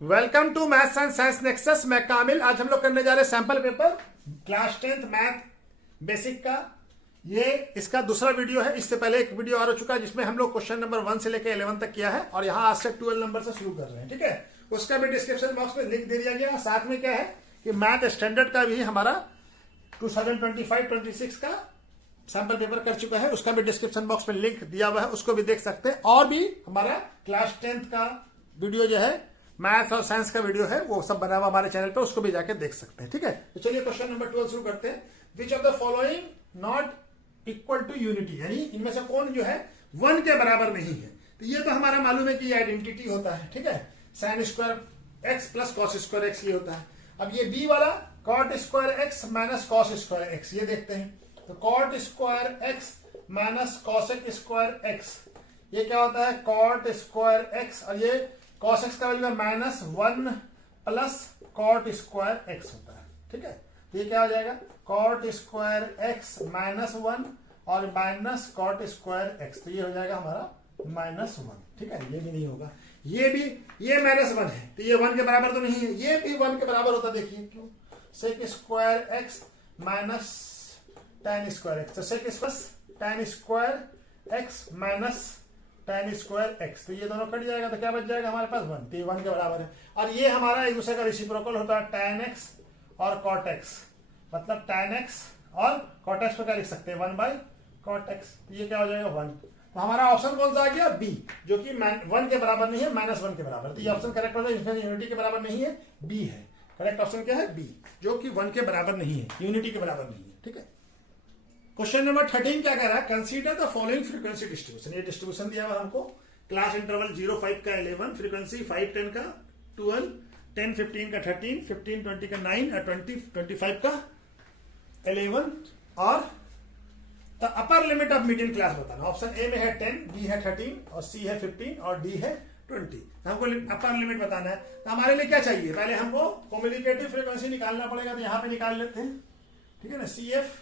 Welcome to maths and science nexus. मैं कामिल। आज हम लोग करने जा रहे हैं sample paper class 10th math basic का। ये इसका दूसरा वीडियो है। इससे पहले एक वीडियो और हो चुका है जिसमें हम लोग क्वेश्चन नंबर 1 से लेकर 11 तक किया है और यहाँ आज से 12 नंबर से शुरू कर रहे हैं। ठीक है, उसका भी डिस्क्रिप्शन बॉक्स में लिंक दे दिया गया। साथ में क्या है कि मैथ स्टैंडर्ड का भी हमारा 2025-26 का सैंपल पेपर कर चुका है, उसका भी डिस्क्रिप्शन बॉक्स में लिंक दिया हुआ है, उसको भी देख सकते हैं। और भी हमारा क्लास 10th का वीडियो जो है, मैथ और साइंस का वीडियो है, वो सब बना हुआ हमारे चैनल पे, उसको भी जाके देख सकते हैं। ठीक है, तो चलिए क्वेश्चन नंबर 12 शुरू करते हैं। Which of the following not equal to unity, यानी इनमें से कौन जो है 1 के बराबर नहीं है। तो ये तो हमारा मालूम है कि ये आइडेंटिटी होता है। ठीक है, sine square x plus cos square x ये होता है। अब ये बी वाला cot square x minus cos square x, ये देखते हैं। तो cot square x minus cosec square x, ये क्या होता है कॉट स्क्वायर एक्स, और ये कॉस एक्स का वैल्यू है -1 प्लस कॉट स्क्वायर एक्स होता है। ठीक है, तो ये क्या हो जाएगा कॉट स्क्वायर एक्स -1 और माइनस कॉट स्क्वायर एक्स, तो ये हो जाएगा हमारा -1। ठीक है, ये भी नहीं होगा, ये भी, ये -1 है तो ये 1 के बराबर तो नहीं है, ये भी 1 के बराबर होता। देखिए क्यों, sec square x minus tan square x, तो sec tan square x minus tan square x, तो ये दोनों कट जाएगा तो क्या बच जाएगा हमारे पास 1, तो ये 1 के बराबर है। और ये हमारा एक दूसरे का रेसिप्रोकल होता है tan x और cot x, मतलब tan x और cot x को क्या लिख सकते हैं 1/cot x, तो ये क्या हो जाएगा 1। तो हमारा ऑप्शन कौन सा आ गया बी, जो कि 1 के बराबर नहीं है, -1 के बराबर। तो ये ऑप्शन करेक्ट हो जाएगा, इसमें यूनिटी के बराबर नहीं है, बी है। करेक्ट ऑप्शन क्या है बी, जो कि 1 के बराबर नहीं है, यूनिटी के बराबर नहीं है। ठीक है, क्वेश्चन नंबर 13 क्या कह रहा है, consider the following frequency distribution. ये डिस्ट्रीब्यूशन दिया हुआ हमको, क्लास इंटरवल 0-5 का 11, फ्रीक्वेंसी 5-10 का 12, 10-15 का 13, 15-20 का 9 और 20-25 का 11 और the upper limit of median class बताना। ऑप्शन ए में है 10, बी है 13 और सी है 15 और डी है 20। हमको अपर लिमिट बताना है। तो हमारे लिए क्या चाहिए, पहले हमको कम्युनिकेटिव फ्रीक्वेंसी निकालना पड़ेगा, तो यहां पे निकाल लेते हैं। ठीक है ना, सी एफ,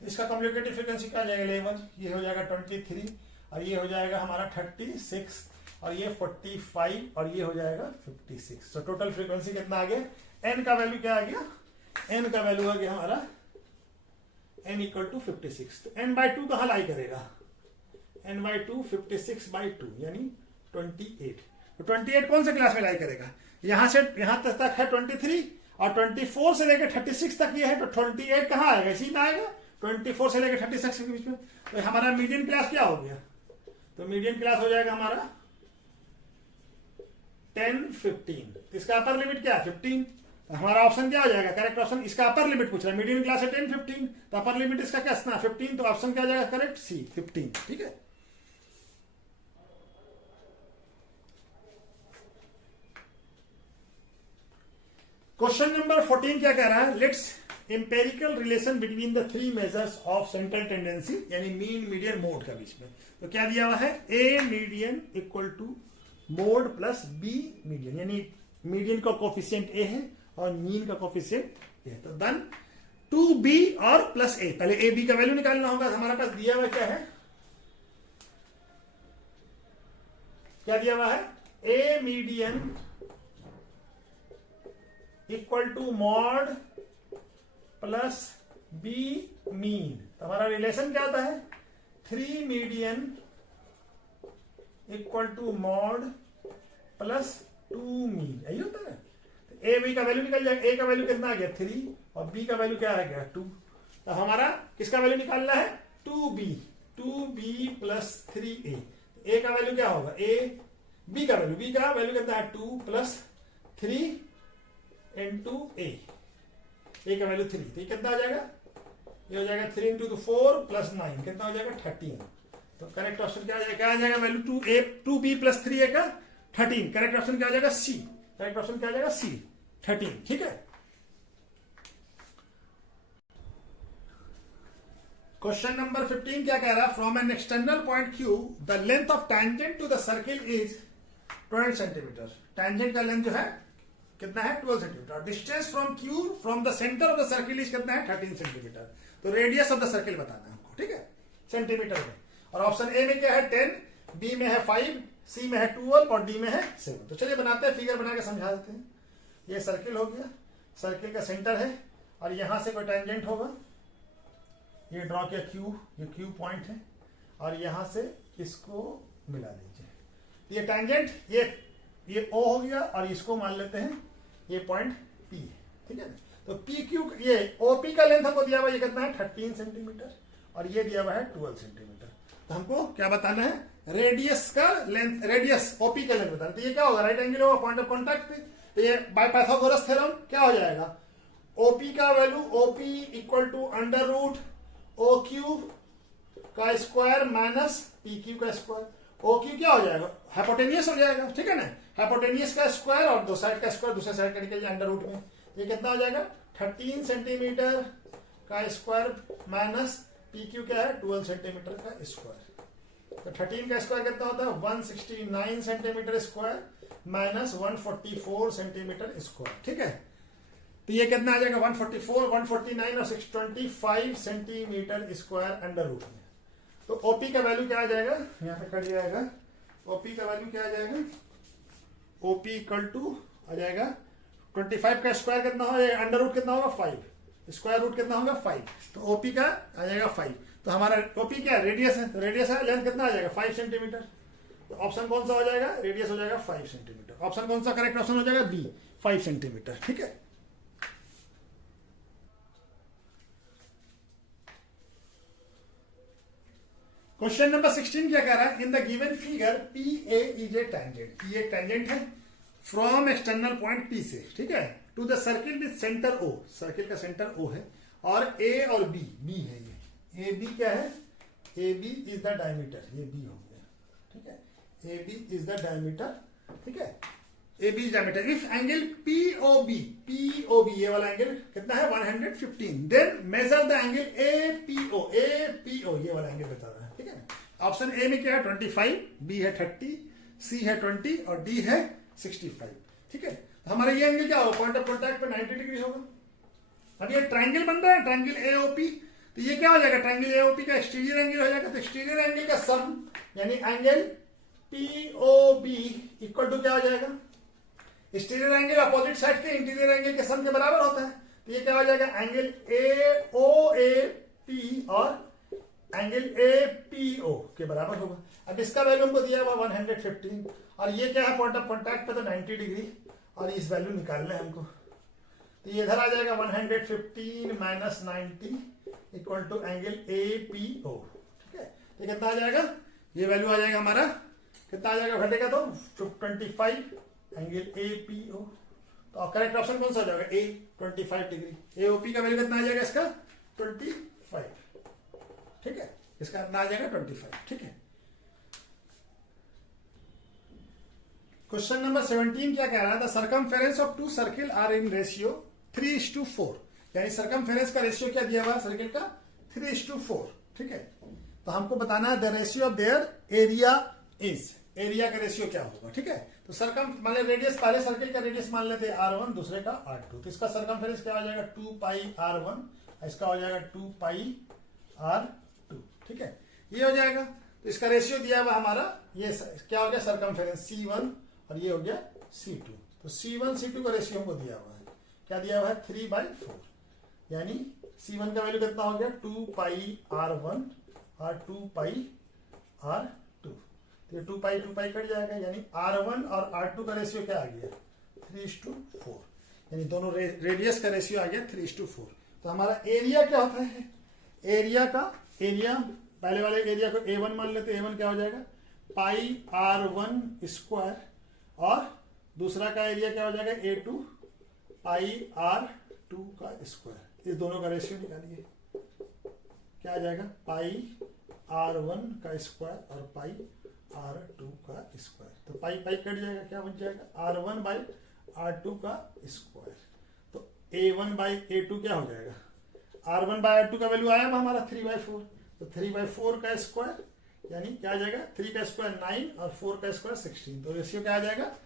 तो इसका कम्युनिकेटिव फ्रीक्वेंसी क्या आ जाएगा 11, ये हो जाएगा 23 और ये हो जाएगा हमारा 36 और ये 45 और ये हो जाएगा 56। तो टोटल फ्रीक्वेंसी कितना आ गया, एन का वैल्यू क्या आ गया, एन का वैल्यू आ गया हमारा n = 56। तो n/2 कहां लाई करेगा, n/2 56/2 यानी 28। तो 28 कौन से क्लास में लाई करेगा, यहां से यहां तक है 23 और 24 से लेकर 36 तक ये है, तो 28 कहां आएगा, इसी में आएगा 24 से लेकर 36 के बीच में। तो हमारा मीडियन क्लास क्या हो गया, तो मीडियन क्लास हो जाएगा हमारा 10-15। इसका अपर लिमिट क्या है 15, तो हमारा ऑप्शन क्या हो जाएगा, करेक्ट ऑप्शन, इसका अपर लिमिट पूछ रहा है, मीडियन क्लास है 10-15, तो अपर लिमिट इसका क्या 15, तो ऑप्शन क्या हो जाएगा करेक्ट सी 15। ठीक है, क्वेश्चन नंबर 14 क्या कह रहा है, let's empirical relation between the 3 measures of central tendency, यानी मीन मीडियन मोड का बीच में। तो क्या दिया हुआ है, A median equal to mode plus B median, यानी मीडियन का कोफिशिएंट ए है और मीन का कोफिशिएंट ए है। तो देन 2b और प्लस ए, पहले ए बी का वैल्यू निकालना होगा। हमारे पास दिया हुआ क्या है, क्या दिया हुआ है, A median equal to mode plus B mean. तो हमारा रिलेशन क्या होता है, 3 median equal to mode plus 2 mean, यही होता है। तो ए बी का वैल्यू निकल जाएगा, ए का वैल्यू कितना आ गया 3 और बी का वैल्यू क्या आ गया 2। तो हमारा किसका वैल्यू निकालना है 2b प्लस 3a। ए का वैल्यू क्या होगा, ए बी का वैल्यू कितना है 2 प्लस 3 इंटू ए का वैल्यू 3, तो ये कितना आ जाएगा, ये हो जाएगा 3 × 4 + 9, कितना हो जाएगा 13। तो करेक्ट ऑप्शन क्या आ जाएगा वैल्यू 2b + 3a का 13। करेक्ट ऑप्शन क्या आ जाएगा सी, करेक्ट ऑप्शन क्या आ जाएगा सी 13। ठीक है, क्वेश्चन नंबर 15 क्या कह रहा है, from an external point Q the length of tangent to the circle is 12 centimetre. Tangent का लेंथ जो है कितना है 12 centimetre. Distance from Q from the centre of the circle is कितना है 13 सेंटीमीटर। तो रेडियस ऑफ द सर्किल बताना है हमको। ठीक है, सेंटीमीटर में। और ऑप्शन ए में क्या है 10, बी में है 5, सी में है 12 और डी में है 7। तो चलिए बनाते हैं, फिगर बना के समझा देते हैं। ये सर्किल हो गया, सर्किल का सेंटर है और यहां से कोई टेंजेंट होगा, ये ड्रॉ किया क्यू, ये क्यू पॉइंट है और यहां से इसको मिला लीजिए। ये टेंजेंट ये ओ हो गया और इसको मान लेते हैं ये पॉइंट पी है, ठीक है ना। तो पी क्यू, ये ओपी का लेंथ हमको दिया हुआ ये कितना है 13 सेंटीमीटर और ये दिया हुआ है 12 सेंटीमीटर। तो हमको क्या बताना है, रेडियस का लेंथ, रेडियस ओपी का लेंथ बताना। तो ये क्या होगा, राइट एंगल होगा, पॉइंट ऑफ कॉन्टैक्ट पे। तो ये बाय पाइथागोरस थ्योरम क्या हो जाएगा, ओपी का value OP equal to under root O Q का स्क्वायर माइनस पी क्यू का स्क्वायर। ओ क्यू क्या हो जाएगा, हाइपोटेनियस हो जाएगा, ठीक है ना। हाइपोटेनियस का स्क्वायर और दो साइड का स्क्वायर, दूसरे साइड का निकल जाए अंडर रूट में। ये कितना हो जाएगा 13 सेंटीमीटर का स्क्वायर माइनस पी क्यू क्या है 12 सेंटीमीटर का स्क्वायर। तो 13 का स्क्वायर कितना होता है 169 centimetre square minus 144 centimetre square, ठीक है। तो ये कितना आ जाएगा 144, 149 और 625 सेंटीमीटर स्क्वायर अंडर रूट में। तो ओपी का वैल्यू क्या आ जाएगा, यहां पे कट जाएगा, ओपी का वैल्यू क्या आ जाएगा, ओपी इक्वल टू आ जाएगा 25 का स्क्वायर कितना होगा, अंडर रूट कितना होगा 5, स्क्वायर रूट कितना होगा 5। तो ओपी का आ जाएगा 5। तो हमारा ओपी क्या रेडियस है, तो रेडियस है, लेंथ कितना आ जाएगा 5 सेंटीमीटर। तो ऑप्शन कौन सा हो जाएगा, रेडियस हो जाएगा 5 सेंटीमीटर। ऑप्शन कौन सा करेक्ट ऑप्शन हो जाएगा, बी 5 सेंटीमीटर, ठीक है। क्वेश्चन नंबर 16 क्या कह रहा है, in the given figure P A is a tangent. P एक टेंजेंट है फ्रॉम एक्सटर्नल पॉइंट पी से, ठीक है, to the circle with centre O, circle का सेंटर ओ है और ए और बी, बी है ये, ए बी क्या है, A B is the diameter, ये बी हो गया, ठीक है, A B is the diameter, ठीक है, A B is diameter. If angle P O B, P O B ये वाला एंगल कितना है 115, then measure the angle A P O, A P O ये वाला एंगल बता रहा है, ठीक है ना। ऑप्शन ए में क्या है 25, बी है 30, सी है 20 और डी है 65, ठीक है। तो हमारा ये एंगल क्या होगा, पॉइंट ऑफ कॉन्टैक्ट पे 90 डिग्री होगा। अब ये ट्रायंगल बन रहा है, ट्रायंगल एओपी। तो ये क्या हो जाएगा, ट्रायंगल एओपी का एक्सटीरियर एंगल हो जाएगा। तो एक्सटीरियर एंगल का सम यानी एंगल पीओबी इक्वल टू क्या हो जाएगा, एक्सटीरियर एंगल अपोजिट साइड के इंटीरियर एंगल के सम के बराबर होता है। तो ये क्या हो जाएगा, एंगल एओएपी और एंगल एपीओ के बराबर होगा। अब इसका वैल्यू हमको दिया हुआ 115 और ये क्या है पॉइंट ऑफ कॉन्टैक्ट पे तो 90 डिग्री और इस वैल्यू निकालना है हमको। तो ये इधर आ जाएगा 115 minus 90 equal to angle APO, ठीक है। तो कितना आ जाएगा, ये वैल्यू आ जाएगा हमारा कितना आ जाएगा, घटेगा तो 25 एंगल एपीओ। तो करेक्ट ऑप्शन कौन सा हो जाएगा, ए 25 डिग्री। एओपी का वैल्यू कितना आ जाएगा इसका 25, ठीक है, इसका कितना आ जाएगा 25, ठीक है। क्वेश्चन नंबर 17 क्या कह रहा है, the circumference of two circle are in ratio 3:4, यानी सर्कमफेरेंस का रेशियो क्या दिया हुआ है सर्किल का 3:4, ठीक है। तो हमको बताना है the ratio of their area is, area का रेशियो क्या होगा, ठीक है। तो सर्कम मान ले रेडियस, पहले सर्किल का रेडियस मान लेते हैं r1, दूसरे का r2। तो इसका सर्कमफेरेंस क्या हो जाएगा 2 पाई r1, इसका हो जाएगा 2 पाई r2, ठीक है, ये हो जाएगा। तो इसका रेशियो दिया हुआ हमारा ये क्या हो गया सर्कमफेरेंस C1 और ये हो गया C2। तो C1 C2 का रेशियो हमको दिया हुआ है, क्या दिया हुआ है 3/4, यानी C1 का वैल्यू कितना हो गया 2 पाई r1 और 2 पाई r2। तो ये 2 पाई कट जाएगा, यानी r1 और r2 का रेशियो क्या आ गया 3:4, यानी दोनों रेडियस का रेशियो आ गया 3:4। तो हमारा एरिया क्या होता है, एरिया पहले वाले एरिया को A1 मान लेते हैं, A1 क्या हो जाएगा पाई r1 स्क्वायर और दूसरा का एरिया क्या हो जाएगा A2 पाई r2 का स्क्वायर। इस दोनों का रेशियो निकालिए, क्या आ जाएगा पाई r1 का स्क्वायर और पाई r2 का स्क्वायर। तो पाई कट जाएगा, क्या बन जाएगा r1 बाई r2 का स्क्वायर। तो A1 बाई A2 क्या हो जाएगा, r1 बाई r2 का वैल्यू आया हमारा 3/4, तो 3/4 का स्क्वायर यानी क्या आ जाएगा 3 का स्क्वायर 9 और 4 का स्क्वायर 16। तो रेशियो क्या आ जाएगा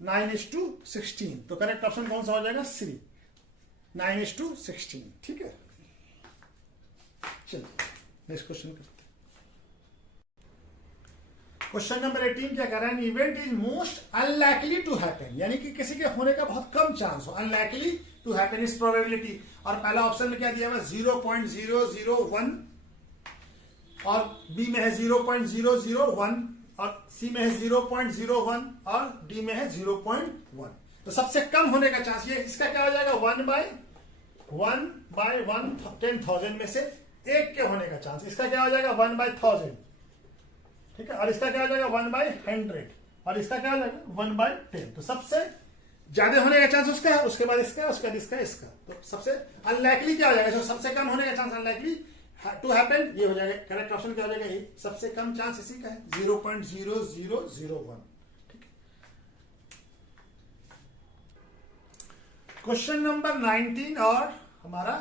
9:16। तो करेक्ट ऑप्शन कौन सा हो जाएगा C, 9:16, ठीक है। चलिए नेक्स्ट क्वेश्चन करते हैं। क्वेश्चन नंबर 18 क्या कह रहा है, event is most unlikely to happen, यानी कि किसी के होने का बहुत कम चांस हो, unlikely to happen is probability. और पहला ऑप्शन में क्या दिया हुआ 0.001 और बी में है 0.001 और सी में है 0.01 और डी में है 0.1। तो सबसे कम होने का चांस ये, इसका क्या हो जाएगा 1 बाय 10,000 में से एक के होने का चांस, इसका क्या हो जाएगा 1 बाय 1000, ठीक है, और इसका क्या हो जाएगा 1 बाय 100 और इसका क्या हो जाएगा 1 बाय 10। तो सबसे ज्यादा होने का चांस उसका है, उसके बाद इसका, उसके बाद इसका। तो सबसे अनलाइकली क्या हो जाएगा, सबसे कम होने का चांस अनलाइकली टू हैपन, ये हो जाएगा करेक्ट ऑप्शन। क्या हो जाएगा ये, सबसे कम चांस इसी का है 0.0001। ठीक है। क्वेश्चन नंबर 19 और हमारा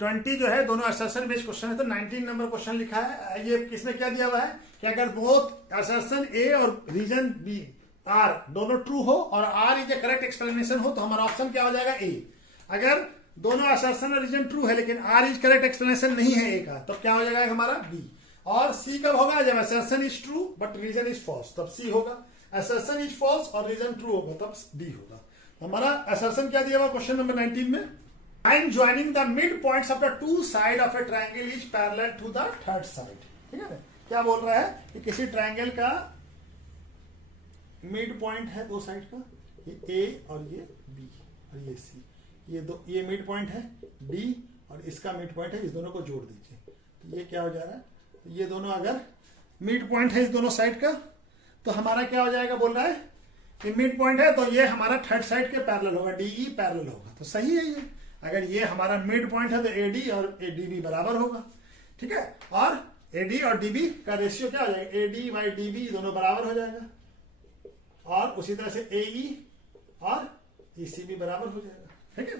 20 जो है दोनों असर्शन बेस्ड क्वेश्चन है। तो 19 नंबर क्वेश्चन लिखा है, ये किसमें क्या दिया हुआ है कि अगर बोथ असर्शन ए और रीजन बी आर दोनों ट्रू हो और R is a correct explanation हो, तो हमारा ऑप्शन क्या हो जाएगा ए। अगर दोनों असर्शन और रीजन ट्रू है लेकिन आर इज करेक्ट एक्सप्लेनेशन नहीं है ए का, तब क्या हो जाएगा हमारा बी। और सी कब होगा, जब assertion is true but reason is false, तब सी होगा। असर्शन इज फॉल्स और रीजन ट्रू होगा तब बी होगा। हमारा असर्शन क्या दिया हुआ क्वेश्चन नंबर 19 में, line joining the midpoints of the two side of a triangle is parallel to the third side। ठीक है, क्या बोल रहा है कि किसी ट्रायंगल का मिड पॉइंट है दो साइड का, ये ए और ये बी और ये सी, ये मिड पॉइंट है डी और इसका मिड पॉइंट है, इस दोनों को जोड़ दीजिए। तो ये क्या हो जा रहा है, तो ये दोनों अगर मिड पॉइंट है इस दोनों साइड का, तो हमारा क्या हो जाएगा, बोल रहा है कि मिड पॉइंट है तो ये हमारा थर्ड साइड के पैरेलल होगा, डीई पैरेलल होगा। तो सही है ये, अगर ये हमारा मिड पॉइंट है तो एडी और एडीबी बराबर होगा। ठीक है, और एडी और डीबी का रेशियो क्या हो जाएगा, एडी बाई डीबी दोनों बराबर हो जाएगा। और उसी तरह से एई और ईसी भी बराबर हो जाएगा। ठीक है,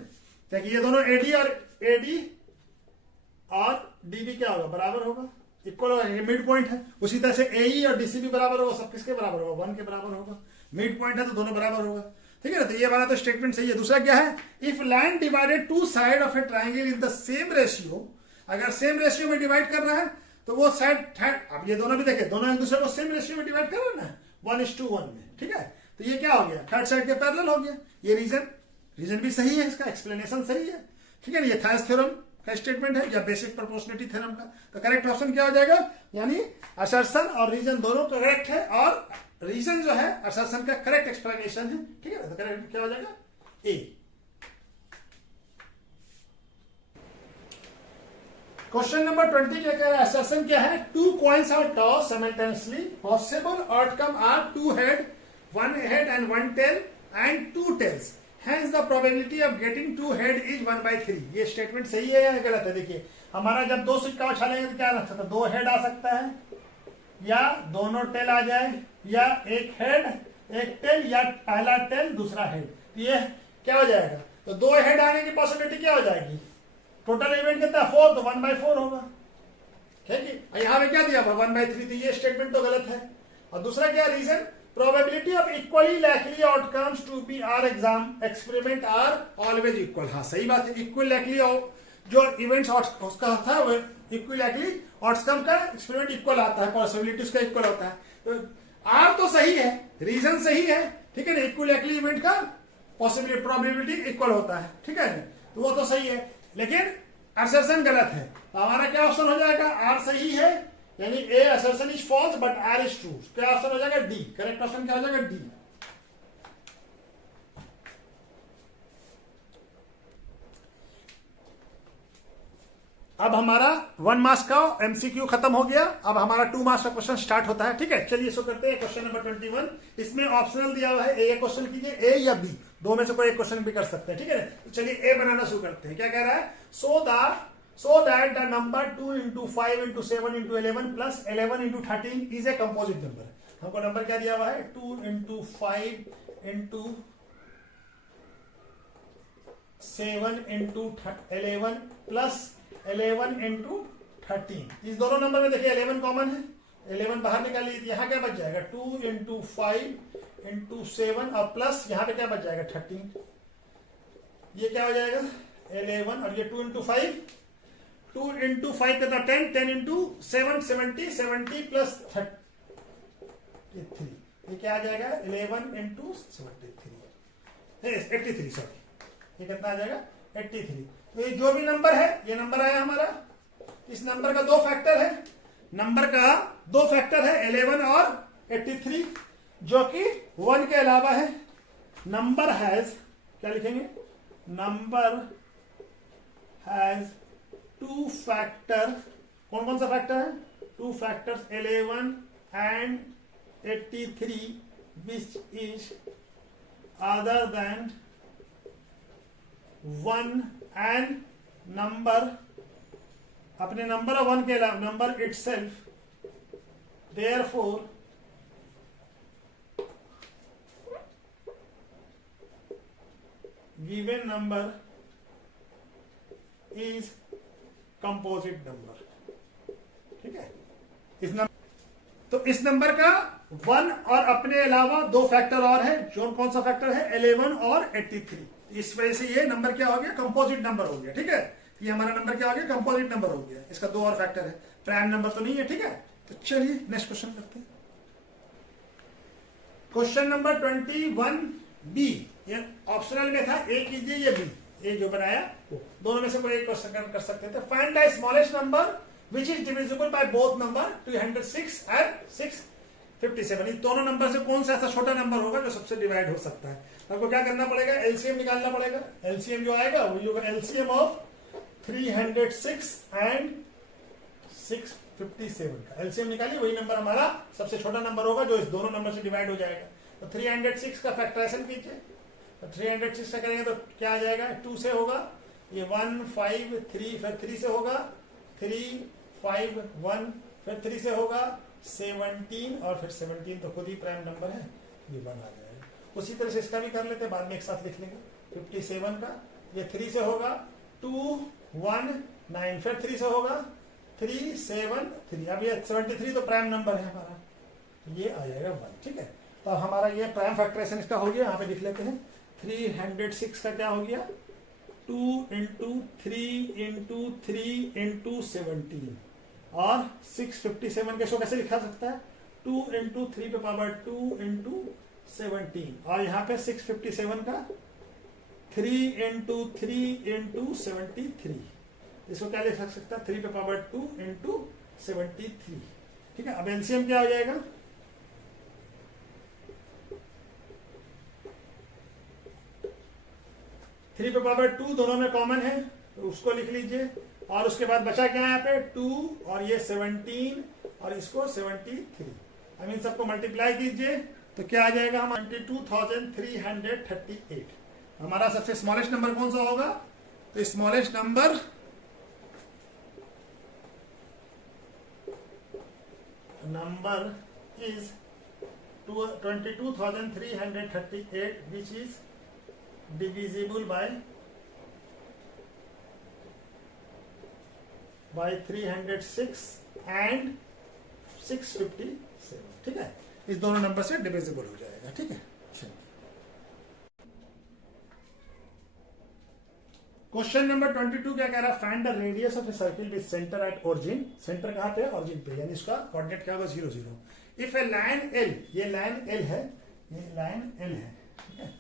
क्योंकि ये दोनों एडी और डीबी क्या होगा, बराबर होगा, इक्वल होगा, ये मिड पॉइंट है। उसी तरह से एई और डीसी भी बराबर होगा, सब किसके बराबर होगा, 1 के बराबर होगा। मिड पॉइंट है तो दोनों बराबर होगा। ठीक है ना, तो ये वाला तो स्टेटमेंट सही है। दूसरा क्या है, if line divided two side of a triangle in the same ratio, अगर सेम रेशियो में डिवाइड कर रहा है तो वो साइड थर्ड, अब ये दोनों भी देखे, दोनों एक दूसरे को सेम रेशियो में डिवाइड कर रहे हैं ना, 1:1 में। ठीक है, तो ये क्या हो गया, थर्ड साइड के पैरेलल हो गया। ये रीजन भी सही है, इसका एक्सप्लेनेशन सही है। ठीक है ना, ये थॉमस थ्योरम का स्टेटमेंट है या बेसिक प्रोपोर्शनलिटी थ्योरम का। तो करेक्ट ऑप्शन क्या हो जाएगा, यानी असर्शन और रीजन दोनों करेक्ट है और रीजन जो है असर्शन का करेक्ट एक्सप्लेनेशन है। ठीक है, तो करेक्ट क्या हो जाएगा, ए। क्वेश्चन नंबर 20 क्या कह रहा है, असर्शन क्या है, 2 coins are tossed simultaneously, possible outcome are 2 head, 1 head and 1 tail and 2 tails, hence the probability of getting 2 head is 1/3। ये स्टेटमेंट सही है या गलत है। देखिए, हमारा जब दो सिक्का उछालेंगे तो क्या रख सकता है, 2 हेड आ सकता है या दोनों टेल आ जाए, या एक हेड एक टेल, या पहला टेल दूसरा हेड। तो ये क्या हो जाएगा, तो 2 हेड आने की पॉसिबिलिटी क्या हो जाएगी, टोटल इवेंट कितना 4, तो 1/4 होगा। ठीक है, यहां पे क्या दिया 1/3, तो ये स्टेटमेंट तो गलत है। और दूसरा क्या reason, probability of equally likely outcomes to be are exam experiment are always equal. हाँ सही बात है, इक्वल लाइकली जो इवेंट्स उसका था वो इक्वल लाइकली आउटकम का एक्सपेरिमेंट इक्वल आता है, पॉसिबिलिटी उसका इक्वल होता है। तो आर तो सही है, रीजन सही है, ठीक है ना, इक्वल लाइकली इवेंट का पॉसिबिलिटी प्रोबेबिलिटी इक्वल होता है। ठीक है ना, तो वो तो सही है, लेकिन असर्शन गलत है। तो हमारा क्या ऑप्शन हो जाएगा, आर सही है, यानी A assertion is false but R is true. क्या ऑप्शन हो जाएगा, डी। करेक्ट ऑप्शन क्या हो जाएगा, डी। अब हमारा 1 मार्क्स का एमसीक्यू खत्म हो गया। अब हमारा 2 मार्क्स का क्वेश्चन स्टार्ट होता है। ठीक है, चलिए शुरू करते हैं। क्वेश्चन नंबर 21, इसमें ऑप्शनल दिया हुआ है, ए क्वेश्चन कीजिए, ए या बी, दो में से कोई एक क्वेश्चन भी कर सकते हैं। ठीक है, तो चलिए ए बनाना शुरू करते हैं। क्या कह रहा है, so that the number 2 into 5 into 7 into 11 plus 11 into 13 is a composite number। हमको नंबर क्या दिया हुआ है, 2 into 5 into 7 into 11 plus 11 into 13। इस दोनों नंबर में देखिए 11 कॉमन है, 11 बाहर निकालिए, यहाँ क्या बच जाएगा, 2 into 5 into 7 और प्लस यहाँ पे क्या बच जाएगा 13। ये क्या हो जाएगा 11 और ये 2 into 5 2 इंटू 5 कितना 10, 10 इंटू 7 70, 70 प्लस 33, ये क्या आ जाएगा 11 इंटू 83 सॉरी, ये कितना आ जाएगा 83। तो ये जो भी नंबर है ये नंबर आया हमारा, इस नंबर का दो फैक्टर है, नंबर का दो फैक्टर है 11 और 83 जो कि 1 के अलावा है। नंबर हैज, क्या लिखेंगे, नंबर हैज टू फैक्टर, कौन कौन सा फैक्टर है, two factors 11 and 83 which is other than 1 and number, अपने नंबर 1 के अलावा number itself, therefore given number is composite number। ठीक है, इस नंबर, तो इस नंबर का 1 और अपने अलावा दो फैक्टर और है, जो कौन सा फैक्टर है 11 और 83। इस वजह से ये नंबर क्या हो गया, कंपोजिट नंबर हो गया। ठीक है, ये हमारा नंबर क्या हो गया, कंपोजिट नंबर हो गया, इसका दो और फैक्टर है, प्राइम नंबर तो नहीं है। ठीक है, तो चलिए नेक्स्ट क्वेश्चन करते हैं। क्वेश्चन नंबर 21B, ये ऑप्शनल में था, ए कीजिए या बी, ये जो बनाया दोनों में से कोई एक क्वेश्चन कर सकते थे। Find the smallest number which is divisible by both number 206 and 657। इन दोनों नंबर से कौन सा ऐसा छोटा नंबर होगा जो सबसे डिवाइड हो सकता है। आपको क्या करना पड़ेगा, एलसीएम निकालना पड़ेगा। एलसीएम जो आएगा वो होगा एलसीएम ऑफ 306 एंड 657 का एलसीएम निकालिए, वही नंबर हमारा सबसे छोटा नंबर होगा जो इस दोनों नंबर से डिवाइड हो जाएगा। तो 306 का फैक्टराइजेशन कीजिए, तो 306 का करेंगे तो क्या आ जाएगा, 2 से होगा, ये 1 5 3, फिर 3 से होगा 3 5 1, फिर 3 से होगा 17 और फिर 17 तो खुद ही प्राइम नंबर है, ये 1 आ जाएगा। उसी तरह से इसका भी कर लेते हैं, बाद में एक साथ लिख लेंगे। 57 का ये 3 से होगा 2 1 9, फिर 3 से होगा 3 7 3, अब ये 73 तो प्राइम नंबर है हमारा, ये आ जाएगा 1। ठीक है, तो हमारा ये प्राइम फैक्टराइजेशन इसका हो गया, यहाँ पे लिख लेते हैं। 306 का क्या हो गया, 2 इंटू 3 इंटू 3 इंटू 17, और 657 के इसको कैसे लिखा सकता है, 2 इंटू 3 पे पावर 2 इंटू 17, और यहाँ पे 657 का 3 इंटू 3 इंटू 73, इसको क्या लिख सकता है, 3 पे पावर 2 इंटू 73। ठीक है, अब एलसीएम क्या हो जाएगा, 3 पे पावर 2 दोनों में कॉमन है तो उसको लिख लीजिए, और उसके बाद बचा क्या है यहाँ पे 2 और ये 17 और इसको 73। अब इन सबको मल्टीप्लाई कीजिए तो क्या आ जाएगा, हम 22,338। हमारा सबसे स्मॉलेस्ट नंबर कौन सा होगा, तो smallest number is 22,338 which is divisible by 306 and 657। ठीक है, इस दोनों नंबर से डिविजिबल हो जाएगा। ठीक है, क्वेश्चन नंबर 22 क्या कह रहा है, find the radius of a circle with centre at origin. Centre कहां पे है, ओरिजिन पे, यानी इसका कोऑर्डिनेट क्या होगा 0 0। इफ ए लाइन एल, ये लाइन एल है, ये लाइन एल है, ठीक है,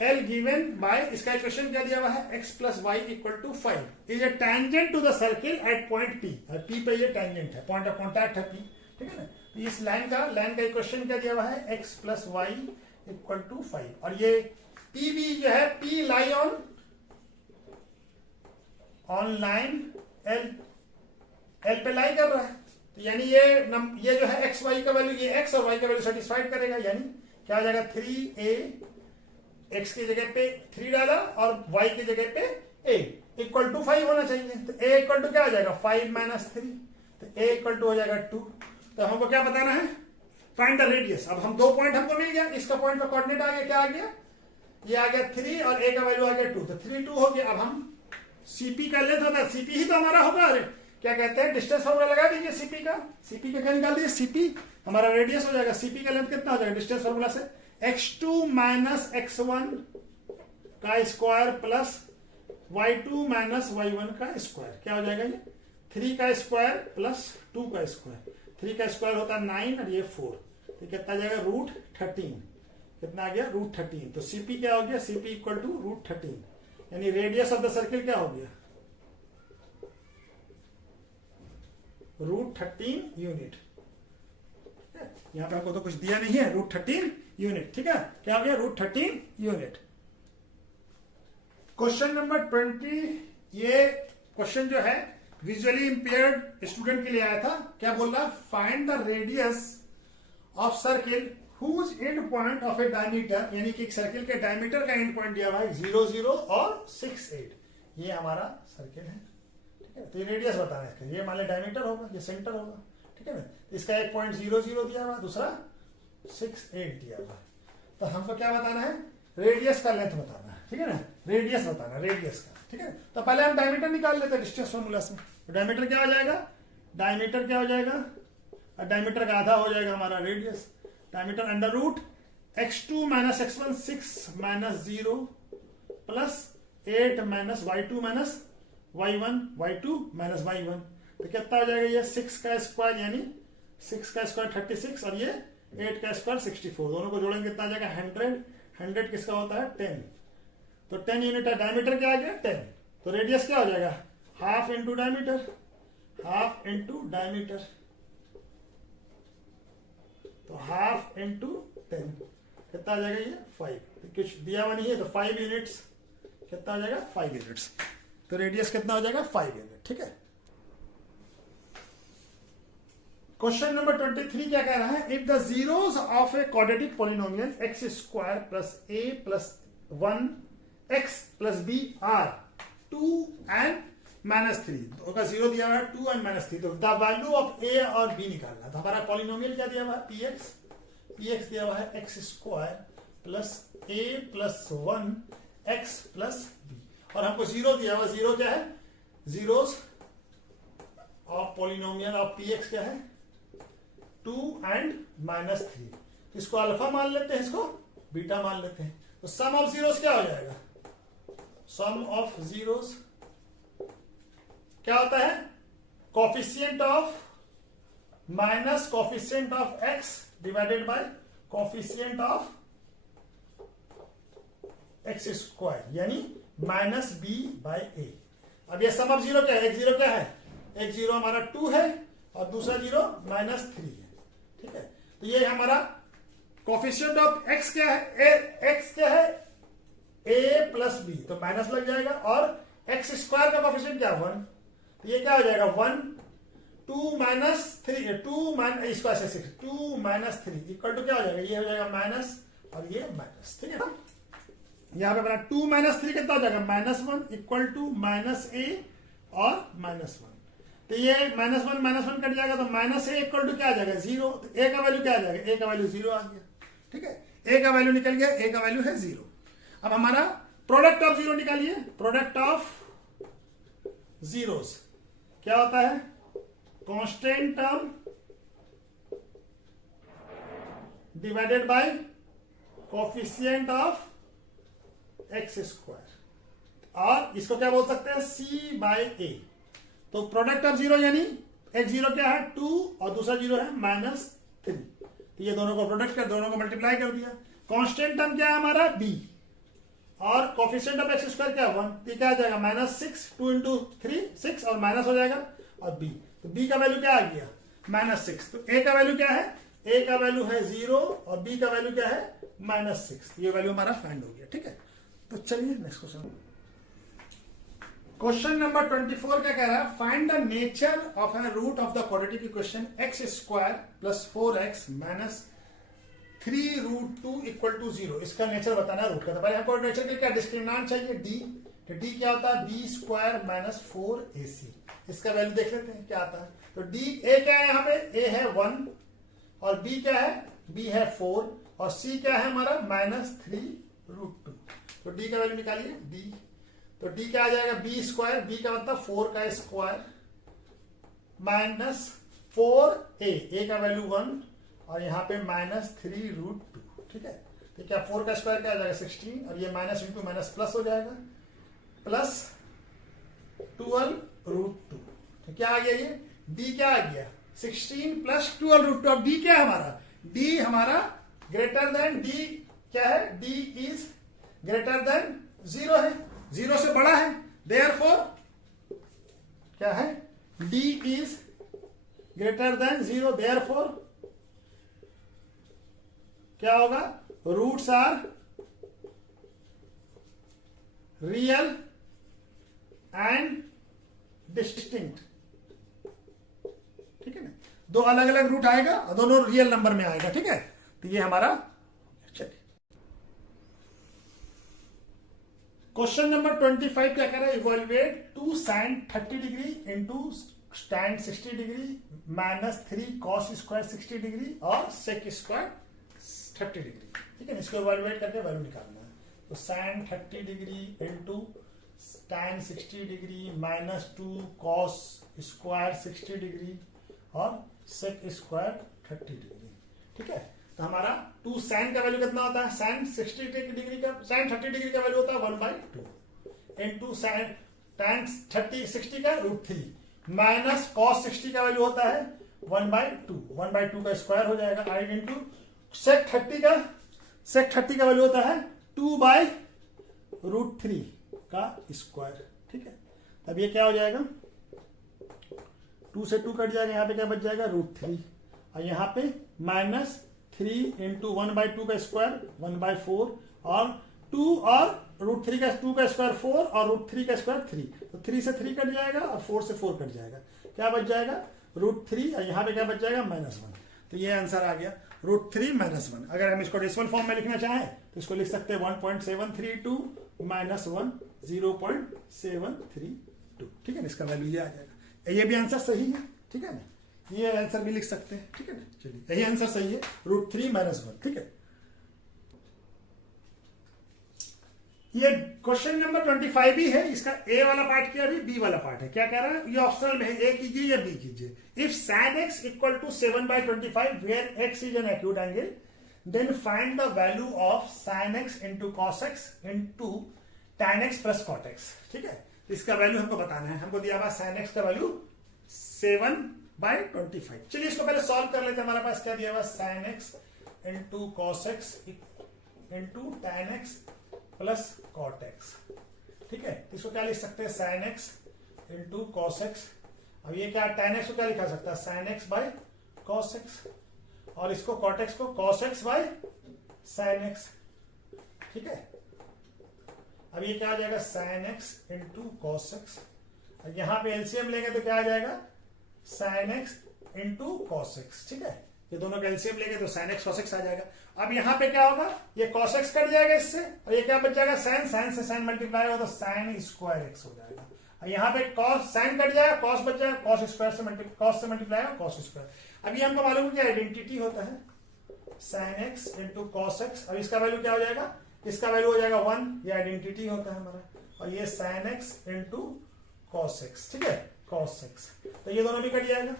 L given by, इसका इक्वेशन क्या दिया हुआ है, x plus y equal to 5 is a tangent to the circle at point P। P पे ये tangent है, पॉइंट ऑफ कॉन्टैक्ट है P। ठीक है ना, तो इस लाइन का इक्वेशन क्या दिया हुआ है, x plus y equal to 5, और ये P भी जो है P lie on line L पे लाई कर रहा है, तो यानी ये जो है x y का वैल्यू, ये x और y का वैल्यू सेटिस्फाइड करेगा, यानी क्या आ जाएगा 3a, x की जगह पे 3 डाला और y की जगह पे a इक्वल टू 5 होना चाहिए, तो a इक्वल टू क्या आ जाएगा 5 माइनस 3, तो a इक्वल टू हो जाएगा 2। तो हमको क्या बताना है, फाइंड द रेडियस। अब हम दो पॉइंट हमको मिल गया, इसका पॉइंट का कोऑर्डिनेट आ गया, क्या आ गया, ये आ गया 3 और a का वैल्यू आ गया 2, तो 3 2 हो गया। अब हम cp का लेंथ होता है, cp ही तो हमारा होगा, अरे क्या कहते हैं, डिस्टेंस फॉर्मूला लगा दीजिए cp का क्या निकाल दीजिए, cp हमारा रेडियस हो जाएगा, cp का लेंथ कितना हो जाएगा डिस्टेंस फॉर्मूला से, x2 माइनस x1 का square plus y2 minus y1 का स्क्वायर। क्या हो जाएगा ये 3 का स्क्वायर प्लस 2 का स्क्वायर। 3 का स्क्वायर होता है 9 और ये 4, तो कितना आ जाएगा √13। कितना आ गया √13। तो CP क्या हो गया, CP इक्वल टू √13, यानी रेडियस ऑफ द सर्किल क्या हो गया √13 यूनिट। यहां पे आपको तो कुछ दिया नहीं है, √13 यूनिट। ठीक है, क्या हो गया √13 यूनिट। क्वेश्चन नंबर 20, ये क्वेश्चन जो है विजुअली इंपेयर्ड स्टूडेंट के लिए आया था। क्या बोल रहा है, find the radius of circle whose end point of a diameter, यानी कि एक सर्किल के डायमीटर का एंड पॉइंट दिया हुआ है 0, 0 और 6, 8। ये हमारा सर्किल है, ठीक है। तो ये रेडियस बताना है इसका, ये मान लो डायमीटर होगा, ये सेंटर होगा, ठीक है ना। इसका एक पॉइंट 0, 0 दिया हुआ, दूसरा 6, 8 दिया हुआ। तो हमको क्या बताना है, रेडियस का लेंथ बताना है, ठीक है ना, रेडियस बताना, रेडियस का, ठीक है। तो पहले हम डायमीटर निकाल लेते हैं डिस्टेंस फॉर्मूला से। तो डायमीटर क्या हो जाएगा, डायमीटर क्या हो जाएगा, डायमीटर का आधा हो जाएगा हमारा radius. Diameter under root x2 minus x1 6 minus 0 plus 8 minus y2 minus y1 y2 minus y1। तो कितना हो जाएगा ये 6 का स्क्वायर, यानी 6 का स्क्वायर 36 और ये 8 का स्क्वायर 64। दोनों को जोड़ेंगे कितना आ जाएगा 100। 100 किसका होता है 10, तो 10 यूनिट है। डायमीटर क्या आ गया 10, तो रेडियस क्या हो जाएगा half into diameter, half into diameter, तो हाफ इंटू 10 कितना आ जाएगा ये 5। तो कुछ दिया हुआ नहीं है, तो 5 यूनिट्स कितना आ जाएगा 5 यूनिट्स। तो रेडियस कितना हो जाएगा 5 यूनिट, ठीक है। क्वेश्चन नंबर 23 क्या कह रहा है, if the zeros of a quadratic polynomial x square plus a plus 1x plus b are 2 and -3 का जीरो दिया हुआ है 2 and -3। तो द वैल्यू ऑफ a और b निकालना। तो हमारा पॉलिनोमियल क्या दिया हुआ है px दिया हुआ है x square plus a plus 1x plus b, और हमको जीरो दिया हुआ, जीरो क्या है, zeros of polynomial of px क्या है 2 and -3। इसको अल्फा मान लेते हैं, इसको बीटा मान लेते हैं। तो सम ऑफ जीरोस क्या हो जाएगा, सम ऑफ जीरोस क्या होता है, coefficient of minus coefficient of x divided by coefficient of x square, यानी -b/a। अब ये सम ऑफ जीरो क्या है, एक जीरो क्या है, एक जीरो हमारा 2 है और दूसरा जीरो -3 है, ठीक है। तो ये हमारा कोफिशिएंट ऑफ x क्या है, x क्या है a प्लस b, तो माइनस लग जाएगा, और x स्क्वायर का कोफिशिएंट क्या है 1, तो ये क्या हो जाएगा 1 2 माइनस 3 2 माइनस इसको ऐसे 6 2 माइनस 3 इक्वल टू क्या हो जाएगा, ये हो जाएगा माइनस और ये माइनस, ठीक है ना। यहां पे बना 2 माइनस 3 कितना हो जाएगा -1 इक्वल टू -a और -1। तो ये -1 कट जाएगा, तो -a इक्वल टू क्या आ जाएगा 0। तो a का वैल्यू क्या आ जाएगा, a का वैल्यू 0 आ गया, ठीक है। a का वैल्यू निकल गया, a का वैल्यू है 0। अब हमारा प्रोडक्ट ऑफ जीरो निकालिए। प्रोडक्ट ऑफ जीरोस क्या होता है, constant term divided by coefficient of x square, और इसको क्या बोल सकते हैं c/a। तो प्रोडक्ट ऑफ जीरो यानी एक जीरो क्या है 2 और दूसरा जीरो है -3, तो ये दोनों को प्रोडक्ट कर, दोनों को मल्टीप्लाई कर दिया। कांस्टेंट टर्म क्या है हमारा b, और कोफिशिएंट ऑफ x स्क्वायर क्या 1, तो क्या आ जाएगा -6 2 इंटू 3 6 और माइनस हो जाएगा, और b, तो b का वैल्यू क्या आ गया -6। तो a का वैल्यू क्या है, a का वैल्यू है 0 और b का वैल्यू क्या है -6। ये वैल्यू हमारा फाइंड हो गया, ठीक है। तो चलिए नेक्स्ट क्वेश्चन। क्वेश्चन नंबर 24 क्या कह रहा है, find the nature of a root of the quadratic equation x square plus 4x minus 3√2 equal to 0। इसका नेचर बताना है रूट का। तो पहले हमको नेचर के लिए क्या डिस्क्रिमिनेंट चाहिए d, तो d क्या होता है b स्क्वायर माइनस 4ac। इसका वैल्यू देख लेते हैं क्या आता है। तो d a क्या है, यहाँ पे a है 1 और b क्या है, b है 4 और c क्या है हमारा -3√2। तो d का वैल्यू निकालिए d, तो d क्या आ जाएगा b स्क्वायर, b का मतलब 4 का स्क्वायर माइनस 4a, a का वैल्यू 1 और यहाँ पे -3√2, ठीक है। तो क्या 4 का स्क्वायर क्या आ जाएगा 16 और ये माइनस इंटू माइनस प्लस हो जाएगा, प्लस 12√2। तो क्या आ गया ये d क्या आ गया 16 प्लस 12√2। अब d क्या है हमारा, d हमारा ग्रेटर देन d क्या है, d इज ग्रेटर देन 0 है, 0 से बड़ा है, देयरफॉर क्या है d is greater than 0, therefore क्या होगा, roots are real and distinct. ठीक है ना, दो अलग अलग रूट आएगा और दोनों रियल नंबर में आएगा। ठीक है, तो ये हमारा, चलिए क्वेश्चन नंबर 25 क्या कह रहा है, इवॉल्युएट 2 sin 30 degree into tan 60 degree minus 3 cos square 60 degree और sec स्क्वायर 30 डिग्री। ठीक है, इसको इवॉल्युएट करके वैल्यू निकालना है। तो sin 30 degree into tan 60 degree minus 2 cos square 60 degree और sec स्क्वायर 30 डिग्री। ठीक है, तो हमारा 2 sin का वैल्यू कितना होता है, sin 60 डिग्री का, sin 30 डिग्री का वैल्यू होता है 1/2 इंटू sin tan 60 का √3 माइनस cos 60 का वैल्यू होता है 1/2, 1/2 का स्क्वायर हो जाएगा आई इंटू sec 30 का वैल्यू होता है 2/√3 का स्क्वायर। ठीक है, तब ये क्या हो जाएगा, 2 से 2 कट जाएगा, यहाँ पे क्या बच जाएगा √3 और यहाँ पे माइनस 3 इंटू 1/2 का स्क्वायर 1/4 और 2 और √3 का 2 का स्क्वायर 4 और √3 का स्क्वायर 3, तो 3 से 3 कट जाएगा और 4 से 4 कट जाएगा, क्या बच जाएगा √3 और यहाँ पे क्या बच जाएगा -1। तो ये आंसर आ गया √3 -1। अगर हम इसको डेसिमल फॉर्म में लिखना चाहें तो इसको लिख सकते हैं 1.732 -1 0.732। ठीक है ना, इसका वैल्यू ये आ जाएगा। ये भी आंसर सही है। ठीक है ना, ये आंसर भी लिख सकते हैं। ठीक है ना, चलिए यही आंसर सही है √3 -1। ठीक है, ये क्वेश्चन नंबर 25 भी है, इसका ए वाला पार्ट किया, अभी बी वाला पार्ट है। क्या कह रहा है, ये ऑप्शनल में है, ए कीजिए या बी कीजिए। If sin x equal to 7/25 where x is an acute angle then find the value of sin x into cos x into tan x plus cot x। ठीक है, इसका वैल्यू हमको बताना है। हमको दिया हुआ sin x का वैल्यू 7/25। चलिए इसको पहले सॉल्व कर लेते हैं। हमारे पास क्या दिया हुआ, sin x into cos x into tan x plus cot x। ठीक है, इसको क्या लिख सकते हैं, sin x into cos x। अब ये क्या tan x को क्या लिखा सकता है, sin x by cos x और इसको cot x को cos x by sin x। ठीक है, अब ये क्या आ जाएगा sin x into cos x, यहां पे एलसीएम लेंगे तो क्या आ जाएगा sin x into cos x। ठीक है, ये दोनों का एलसीएम लेंगे तो sin x cos x आ जाएगा। अब यहां पे क्या होगा, ये cos x कट जाएगा इससे और ये क्या बच जाएगा sin से sin मल्टीप्लाई होगा तो sin स्क्वायर x हो जाएगा। और यहाँ पे cos sin कट जाएगा, cos बच जाएगा, cos स्क्वायर से मल्टीप्लाई होगा cos स्क्वायर। अब ये हमको मालूम है कि आइडेंटिटी होता है sin x into cos x। अब इसका वैल्यू क्या हो जाएगा, इसका वैल्यू हो जाएगा 1, ये आइडेंटिटी होता है हमारा, और ये sin x into cos x। ठीक है, cos x, तो ये दोनों भी कट जाएगा।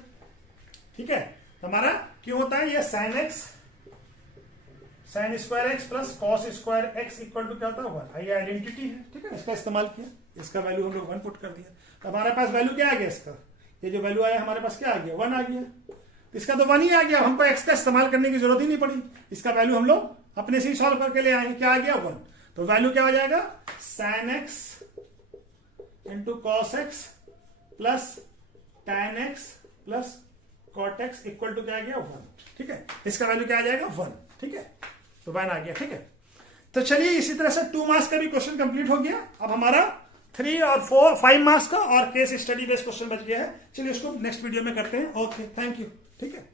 ठीक है, हमारा क्यों होता है ये sin square x plus cos square x equal to क्या होता है 1, ये आइडेंटिटी है। ठीक है, इसका इस्तेमाल किया, इसका वैल्यू हम लोग 1 पुट कर दिया, तो हमारे पास वैल्यू क्या आ गया, इसका ये जो वैल्यू आया हमारे पास क्या आ गया 1 आ गया। इसका तो 1 ही आ गया, हमको x का इस्तेमाल करने की जरूरत ही नहीं पड़ी, इसका वैल्यू हम लोग अपने से ही सॉल्व करके ले आए। क्या आ गया 1, तो वैल्यू क्या हो जाएगा sin x into cos x plus tan x plus cot x equal to क्या आ गया 1। ठीक है, इसका वैल्यू क्या आ जाएगा 1। ठीक है, तो 1 आ गया। ठीक है, तो चलिए इसी तरह से 2 मार्क्स का भी क्वेश्चन कंप्लीट हो गया। अब हमारा 3 और 5 मार्क्स का और केस स्टडी बेस्ड क्वेश्चन बच गया है। चलिए उसको नेक्स्ट वीडियो में करते हैं। Okay, thank you. ठीक है।